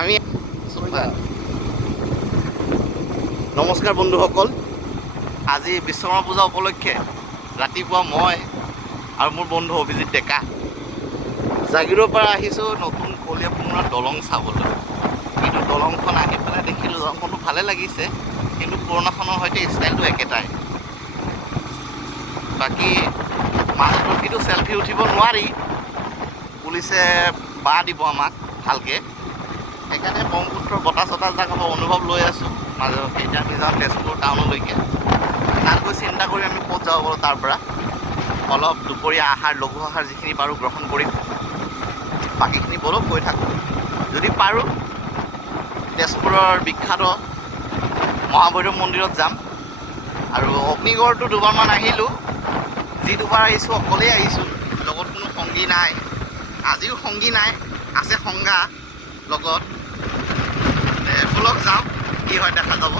আমি নমস্কাৰ বন্ধুসকল, আজি বিশ্বকৰ্মা পূজা উপলক্ষে ৰাতিপুৱা মই আৰু মোৰ বন্ধু অভিজিত ডেকা জাগিৰৰ পৰা আহিছোঁ নতুন কলীয়াভোমোৰা দলং চাবলৈ। কিন্তু দলংখন আহি পেলাই দেখিলোঁ দলংখনটো ভালে লাগিছে, কিন্তু পুৰণাখনৰ সৈতে ষ্টাইলটো একেটাই। বাকী মাজত চেলফি উঠিব নোৱাৰি, পুলিচে বাঁহ দিব আমাক ভালকৈ। সেইকাৰণে ব্ৰহ্মপুত্ৰৰ বতাহ চতাহ জাক মই অনুভৱ লৈ আছোঁ মাজত। এতিয়া আমি যাওঁ তেজপুৰ টাউনলৈকে, তাত গৈ চিন্তা কৰি আমি ক'ত যাব পাৰোঁ। তাৰ পৰা অলপ দুপৰীয়া আহাৰ, লঘু আহাৰ যিখিনি পাৰোঁ গ্ৰহণ কৰিম। বাকীখিনি বলক গৈ থাকোঁ। যদি পাৰোঁ তেজপুৰৰ বিখ্যাত মহাভৈৰৱ মন্দিৰত যাম। আৰু অগ্নিগড়টো দুবাৰমান আহিলোঁ, যি দুবাৰ আহিছোঁ অকলেই আহিছোঁ, লগত কোনো সংগী নাই। আজিও সংগী নাই, আছে সংগা লগত। বলক যাওঁ, কি হয় দেখা যাব।